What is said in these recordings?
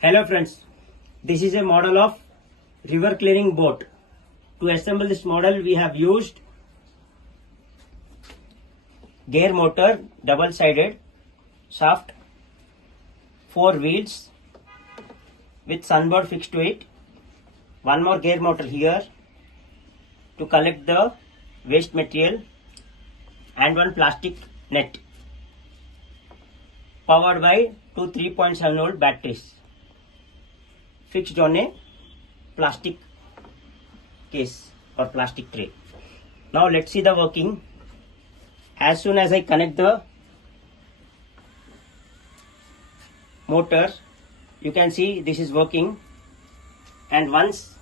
Hello friends, this is a model of river clearing boat. To assemble this model we have used gear motor, double sided shaft, 4 wheels with sunboard fixed to it, one more gear motor here to collect the waste material and one plastic net powered by two 3.7 volt batteries fixed on a plastic case or plastic tray. Now let's see the working. As soon as I connect the motor, you can see this is working, and once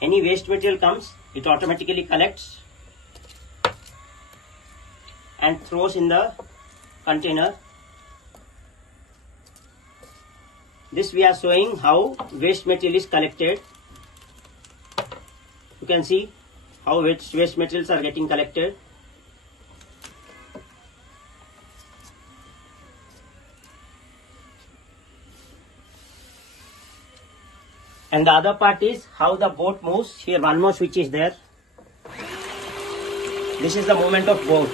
any waste material comes, it automatically collects and throws in the container. This we are showing how waste material is collected. You can see how waste materials are getting collected. And the other part is how the boat moves. Here one more switch is there. This is the movement of boat.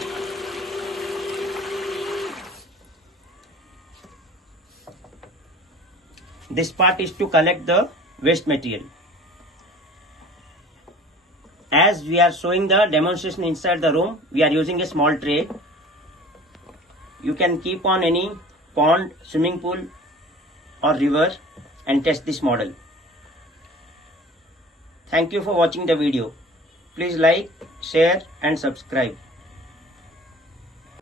This part is to collect the waste material. As we are showing the demonstration inside the room, we are using a small tray. You can keep on any pond, swimming pool or river and test this model. Thank you for watching the video. Please like, share and subscribe.